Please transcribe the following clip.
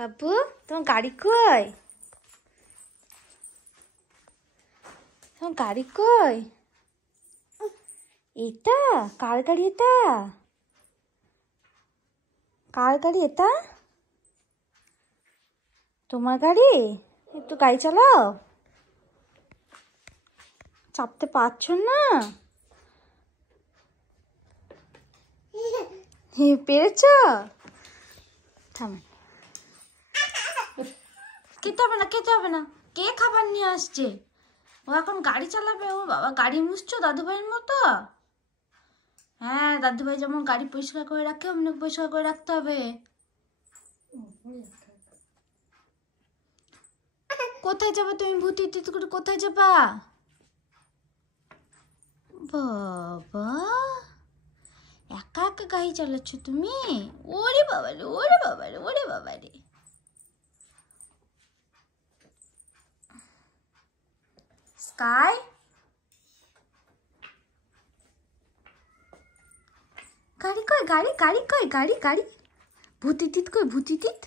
বাবু তোমার গাড়ি কই? তোমার গাড়ি কই? এটা কার গাড়ি? এটা কার গাড়ি? এটা তোমার গাড়ি? একটু গাড়ি চালাও। চাপতে পারছো না? পেরেছ? থামেন, খেতে হবে না, খেতে হবে না। কে খাবার নিয়ে আসছে? ও এখন গাড়ি চালাবে? ও বাবা, গাড়ি মুছছো দাদু ভাইয়ের মতো? হ্যাঁ, দাদু ভাই যেমন গাড়ি পরিষ্কার করে রাখে অমনি পরিষ্কার করে রাখতে হবে। কোথায় যাবে তুমি ভূতি করে? কোথায় যাবা? বাবা, একা একা গাড়ি চালাচ্ছ তুমি? ওরে বাবারে, ওরে বাবারে, ওরে বাবারে। স্কাই, গাড়ি কই? গাড়ি গাড়ি কই? গাড়ি গাড়ি ভূতিটিত কই? ভূতিটিত